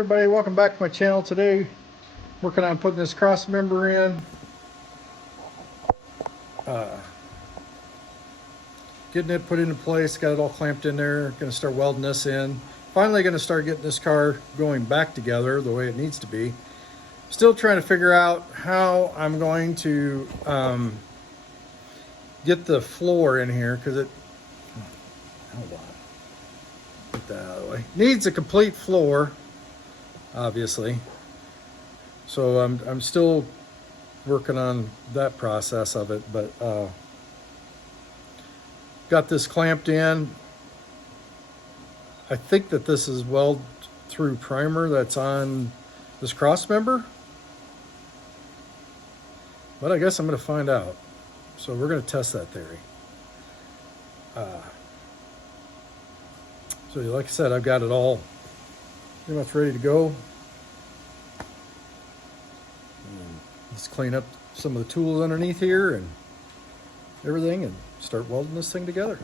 everybody, welcome back to my channel. Today working on putting this cross member in, getting it put into place, got it all clamped in there, going to start welding this in. Finally going to start getting this car going back together the way it needs to be. Still trying to figure out how I'm going to get the floor in here, because it, hold on, get that out of the way, needs a complete floor obviously. So I'm still working on that process of it, but got this clamped in. I think that this is weld through primer that's on this cross member, but I guess I'm going to find out. So we're going to test that theory. So like I said, I've got it all pretty much ready to go. Let's clean up some of the tools underneath here and everything and start welding this thing together.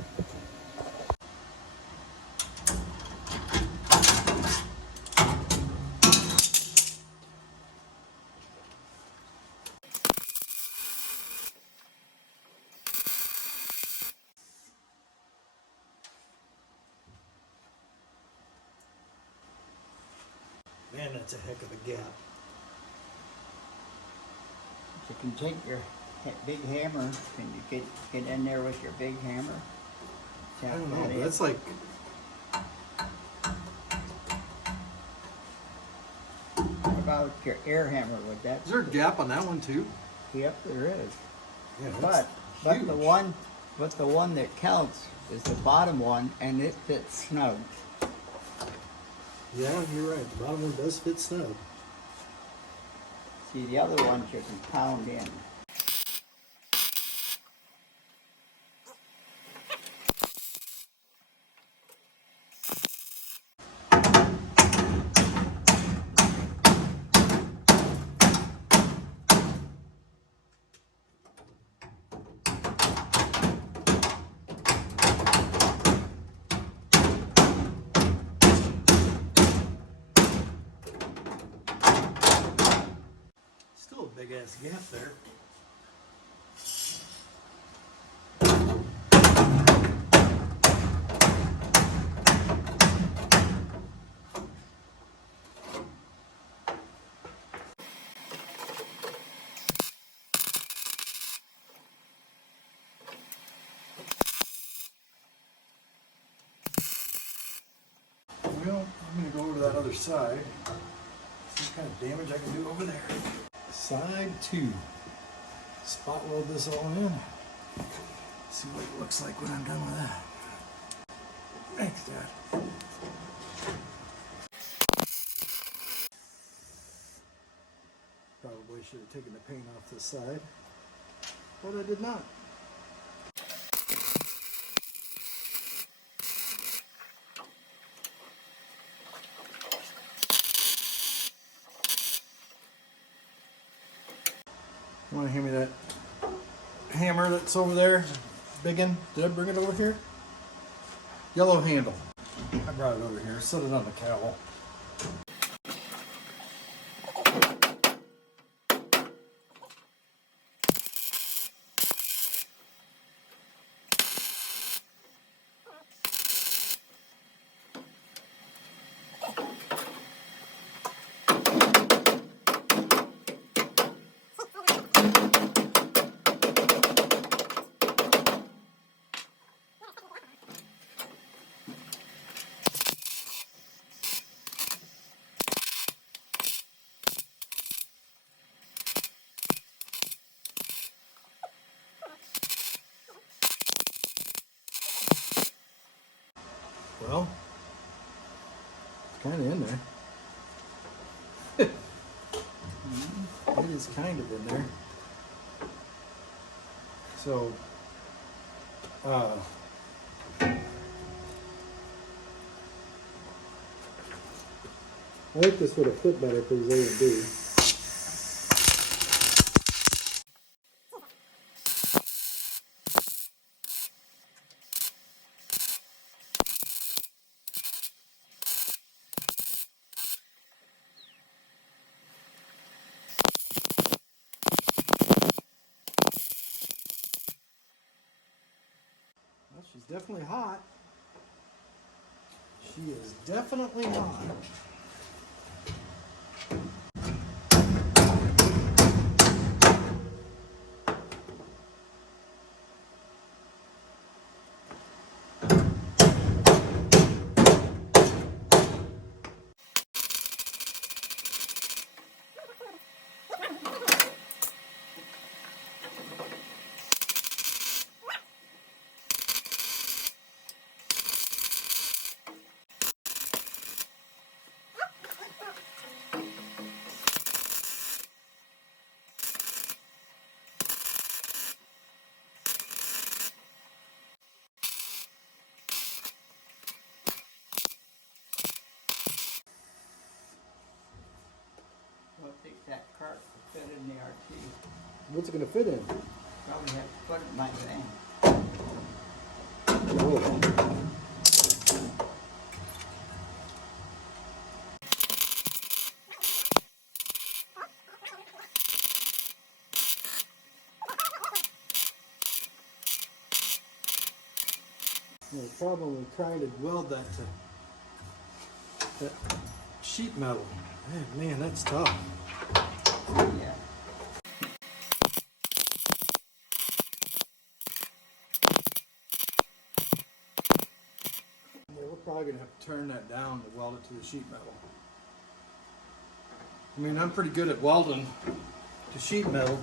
Man, that's a heck of a gap. You can take your big hammer. Can you get in there with your big hammer? I don't know. That's like, what about your air hammer? Would that? Is there a gap on that one too? Yep, there is. Yeah, but the one that counts is the bottom one, and it fits snug. Yeah, you're right. The bottom one does fit snug. See, the other ones you can pound in. Still a big ass gap there. Well, I'm going to go over to that other side. See what kind of damage I can do over there. Side 2. Spot weld this all in. See what it looks like when I'm done with that. Thanks, Dad. Probably should have taken the paint off this side, but I did not. You want to hand me that hammer that's over there? Big one. Did I bring it over here? Yellow handle. I brought it over here. Set it on the cowl. Well, it's kind of in there. It is kind of in there. So, I think this would have fit better if it was A and B. definitely hot. She is definitely hot. I don't think that cart will fit in the RT. What's it gonna fit in? Probably have to put it in my van. Oh. The problem with trying to weld that sheet metal, man, that's tough. Yeah. Yeah, we're probably gonna have to turn that down to weld it to the sheet metal. I mean, I'm pretty good at welding to sheet metal,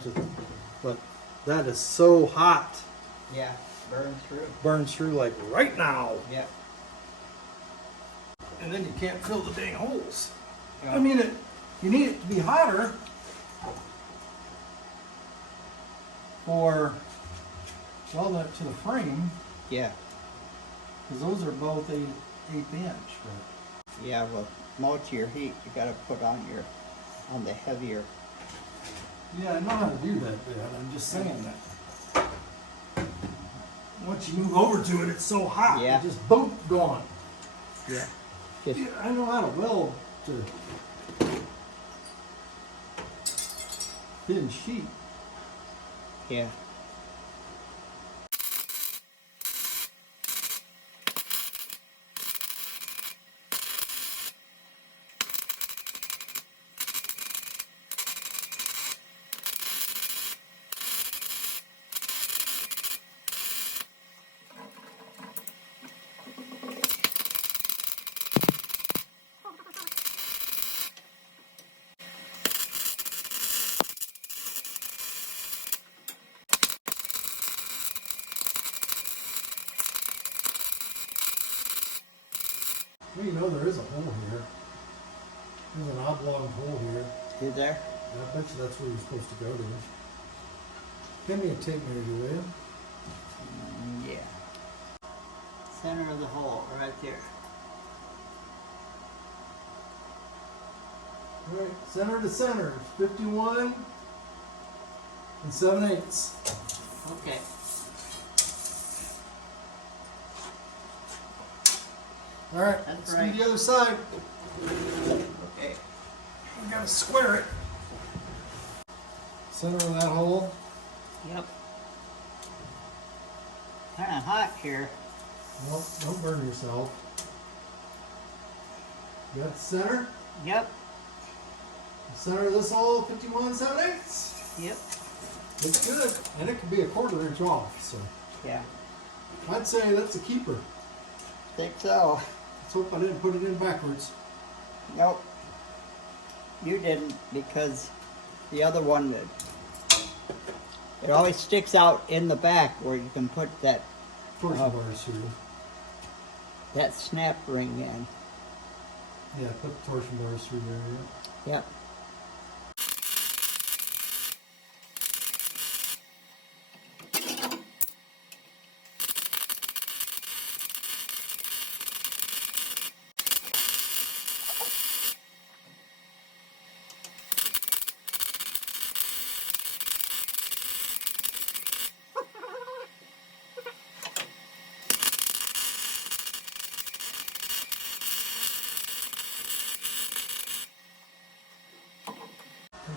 but that is so hot. Yeah, burn through. Burns through like right now. Yeah. And then you can't fill the dang holes. Yeah. I mean, you need it to be hotter for welding it to the frame, Yeah. because those are both 8 inch. But Yeah, well, most of your heat you gotta put on the heavier. yeah, I know how to do that, Dad. I'm just saying that. Once you move over to it, it's so hot. Yeah. It just boom, gone. Yeah. Just, Yeah, I know how to weld to thin sheet. yeah. Well, you know there is a hole here. There's an oblong hole here. You there? I bet you that's where you're supposed to go to. Give me a tape measure, will you? Yeah. Center of the hole, right there. All right, center to center, 51 7/8. Okay. All right, That's let's right. do the other side. Okay. We gotta square it. Center of that hole. Yep. Kinda hot here. Well, don't burn yourself. You got the center? Yep. The center of this hole, 51 7/8. Yep. Looks good. And it could be a 1/4 inch off, so Yeah. I'd say that's a keeper. Think so. Let's hope I didn't put it in backwards. Nope. You didn't, because the other one, it always sticks out in the back where you can put that Torsion bars through. snap ring in. Yeah, put the torsion bars through there, yeah. Yep.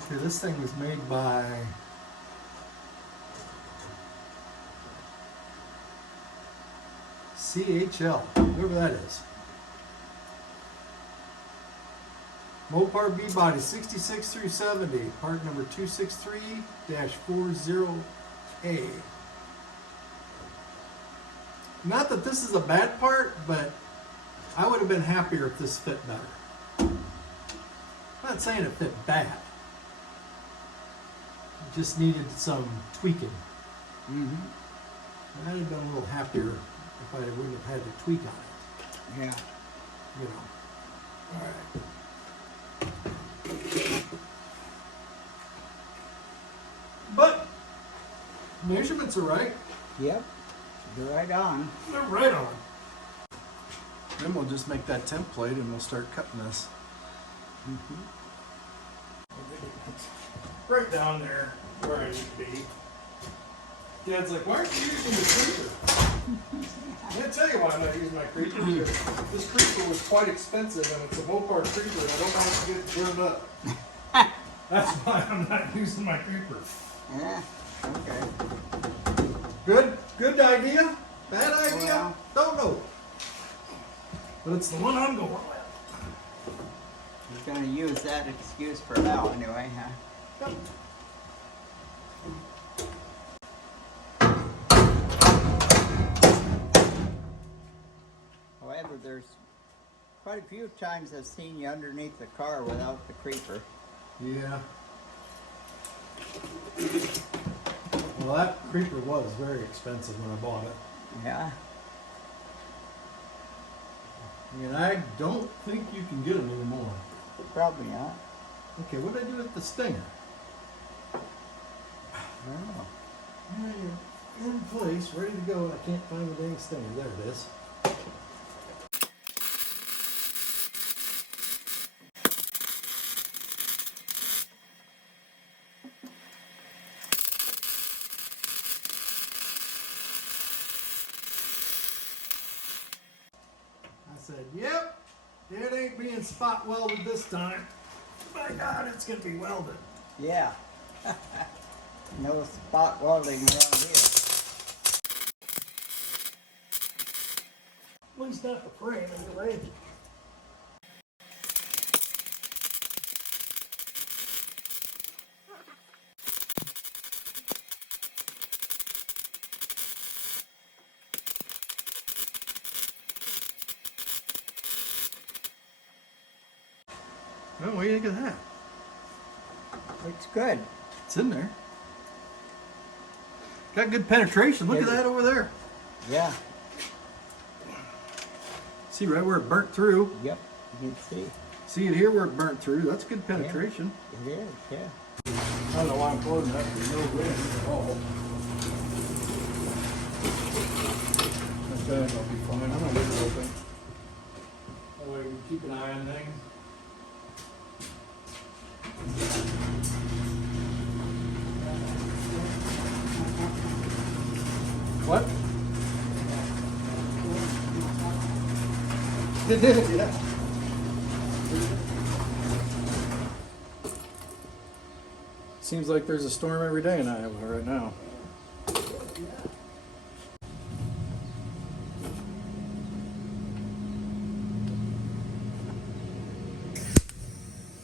Okay, this thing was made by CHL, whatever that is. Mopar B body 66 through 70, part number 263-40A. Not that this is a bad part, but I would have been happier if this fit better. I'm not saying it fit bad. It just needed some tweaking. I'd have been a little happier if I wouldn't have had to tweak on it. Yeah. You know. All right. But measurements are right. Yep. You're right on. They're right on. Then we'll just make that template and we'll start cutting this. Right down there where I need to be. Dad's like, why aren't you using the creeper? I'm going to tell you why I'm not using my creeper. Because this creeper was quite expensive and it's a Mopar creeper and I don't want it to get burned up. That's why I'm not using my creeper. Yeah. Okay. Good idea? Bad idea? Well. Don't know. But it's the one I'm going with. We're going to use that excuse for now anyway, huh? Yep. However, there's quite a few times I've seen you underneath the car without the creeper. Yeah. Well, that creeper was very expensive when I bought it. Yeah. And I don't think you can get them anymore. Probably not. Okay, what did I do with the stinger? I don't know. Yeah, you're in place, ready to go, and I can't find the dang stinger. There it is. I said, yep, it ain't being spot welded this time. My God, it's gonna be welded. Yeah. No spot welding around here. At least not the frame and the range. Well, what do you think of that? It's good. It's in there. Got good penetration. Look at that over there. Yeah. See right where it burnt through. Yep. You can see. See it here where it burnt through. That's good penetration. It is, yeah. I don't know why I'm closing that. There's no wind at all. Okay, that'll be fine. I'm gonna leave it open. That way we can keep an eye on things. What? Yeah. Seems like there's a storm every day in Iowa right now.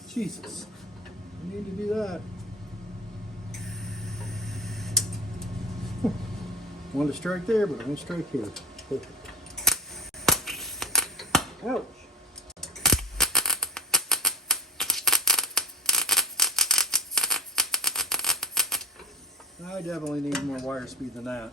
Jesus. I need to do that. Wanted to strike there, but I won't strike here. Perfect. Ouch. I definitely need more wire speed than that.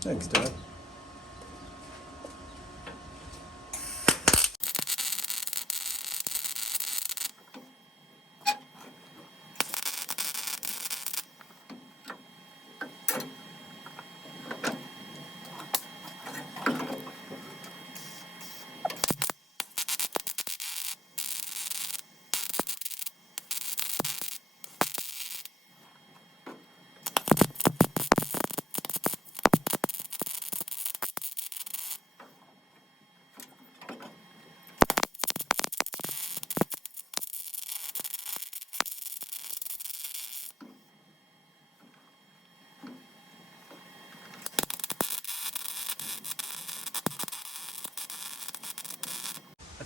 Thanks, Dad.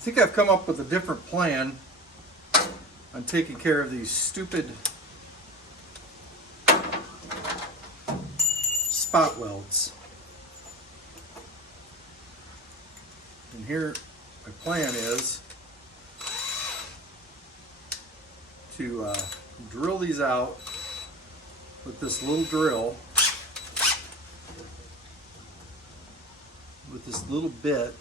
think I've come up with a different plan on taking care of these stupid spot welds. And here my plan is to drill these out with this little drill with this little bit.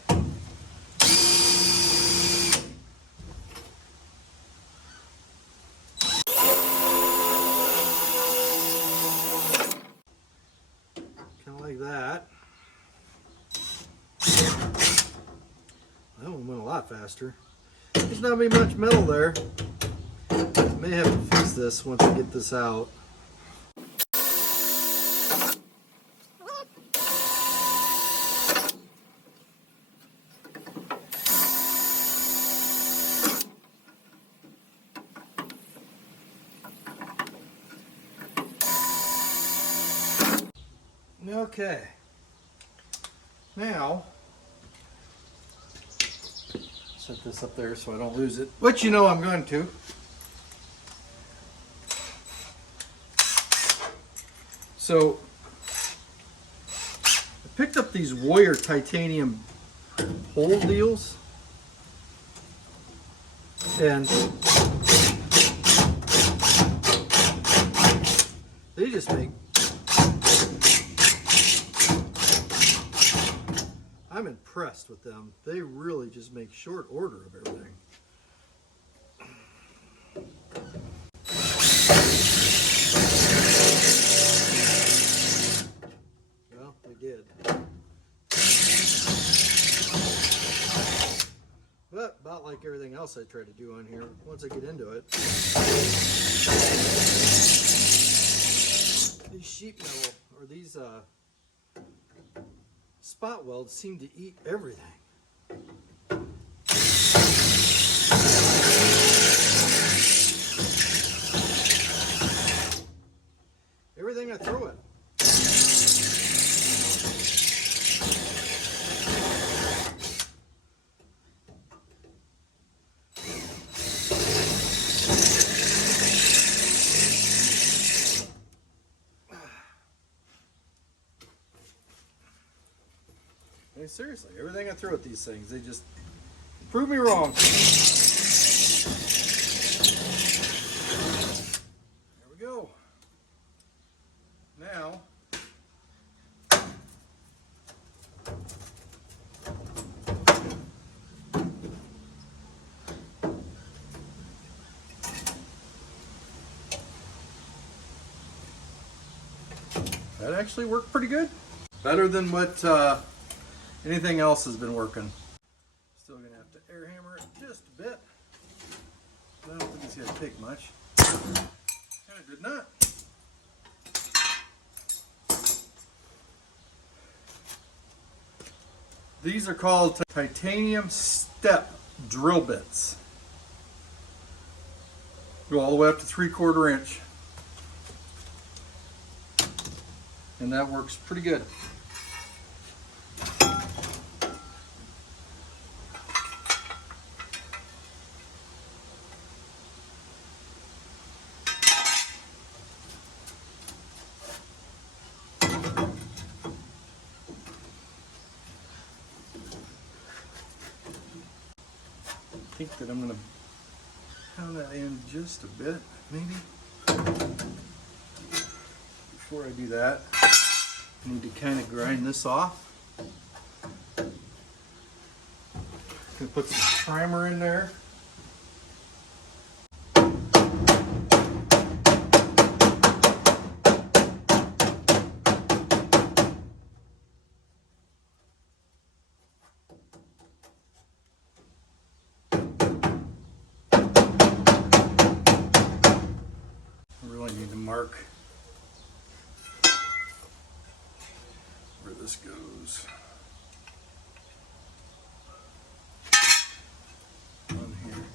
Kind of like that. That one went a lot faster. There's not be much metal there. I may have to fix this once I get this out. Okay, now set this up there so I don't lose it, which you know I'm going to. So I picked up these Warrior titanium hole deals, and they just make, I'm impressed with them. They really just make short order of everything. Well, they did. But about like everything else I try to do on here, once I get into it, these sheet metal, or these spot welds seem to eat everything. Everything I throw at them. I mean, seriously, everything I throw at these things, they just prove me wrong. There we go. Now, that actually worked pretty good. Better than what anything else has been working. Still gonna have to air hammer it just a bit. I don't think it's gonna take much. And it did not. These are called titanium step drill bits. Go all the way up to 3/4 inch. And that works pretty good. I think that I'm going to pound that in just a bit, maybe. Before I do that, I need to kind of grind this off. I'm going to put some primer in there. Mark where this goes on here.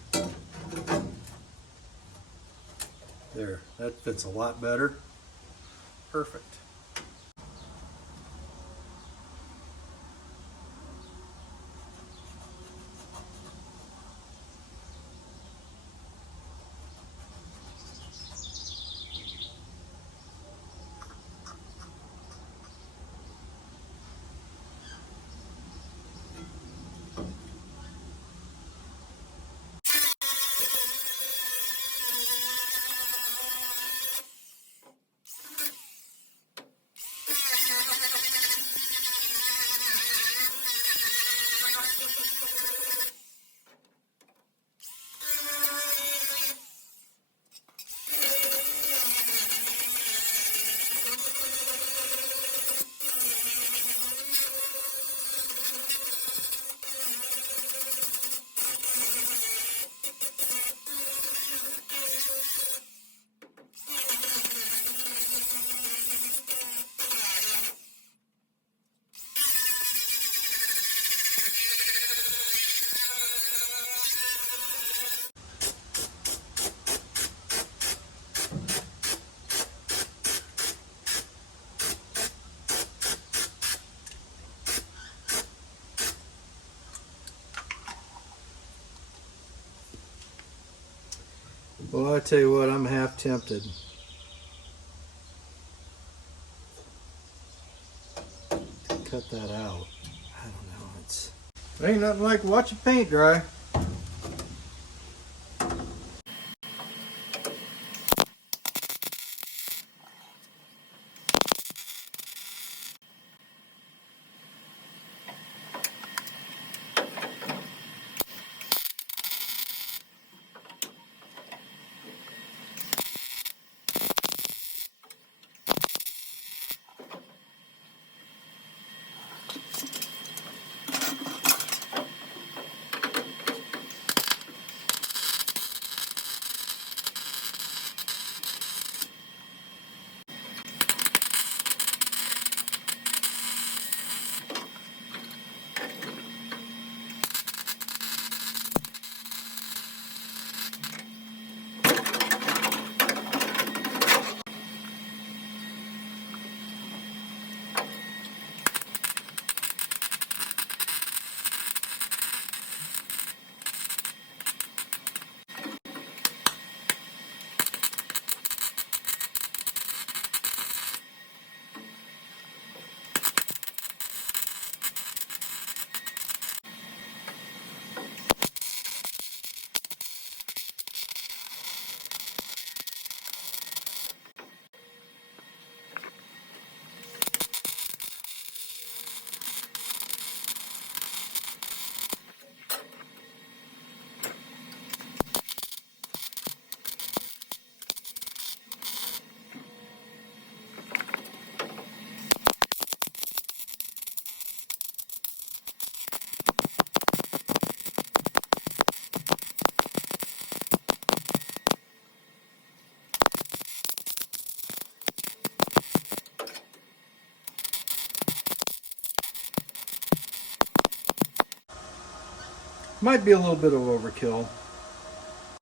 There, that fits a lot better. Perfect. Well, I tell you what, I'm half tempted to cut that out. I don't know. It ain't nothing like watching paint dry. Might be a little bit of overkill,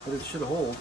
but it should hold.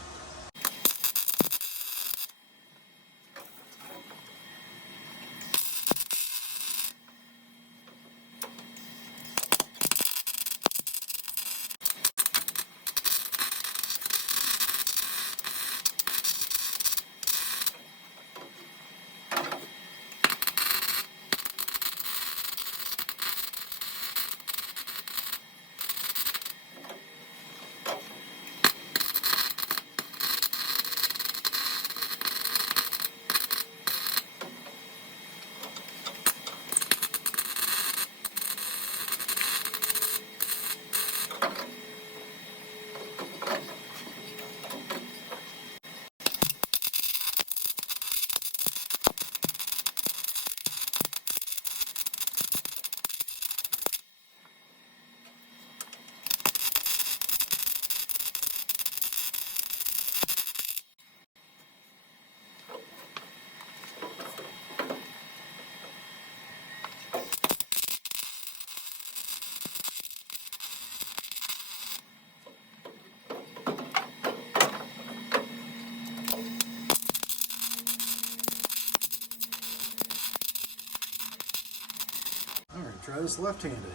All right, try this left-handed.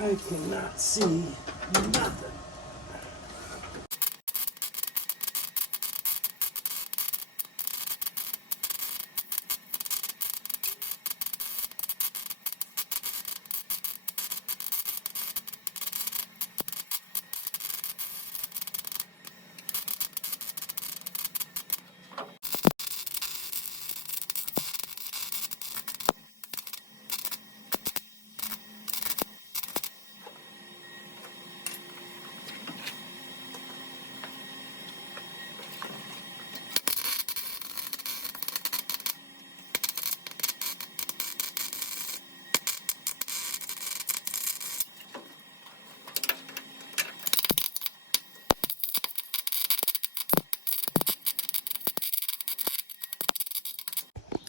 I cannot see nothing.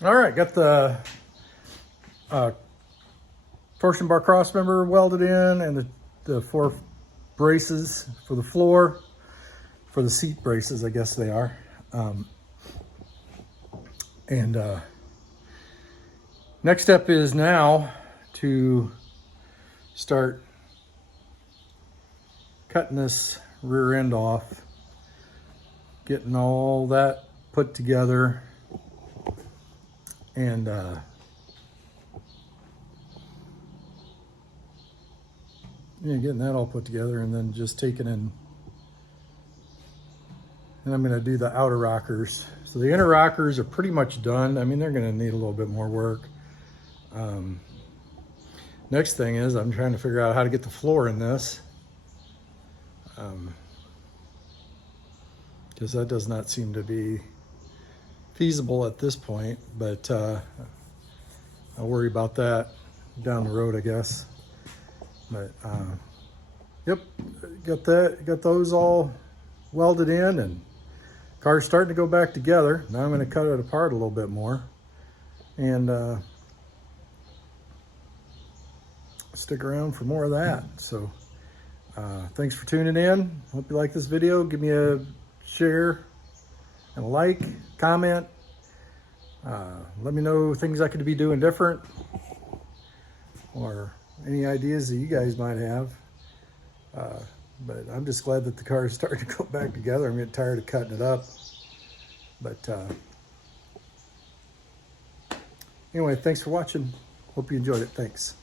All right, got the torsion bar crossmember welded in, and the 4 braces for the floor, for the seat braces, I guess they are. Next step is now to start cutting this rear end off, getting all that put together, and getting that all put together, and then just taking in, and I'm going to do the outer rockers. So the inner rockers are pretty much done. I mean, they're going to need a little bit more work. Next thing is I'm trying to figure out how to get the floor in this, because that does not seem to be feasible at this point, but I'll worry about that down the road, I guess. But yep, got those all welded in, and car's starting to go back together. Now I'm going to cut it apart a little bit more, and stick around for more of that. So thanks for tuning in. Hope you like this video. Give me a share and a like, comment. Let me know things I could be doing different, or any ideas that you guys might have. But I'm just glad that the car is starting to go back together. I'm getting tired of cutting it up. But anyway, thanks for watching. Hope you enjoyed it. Thanks.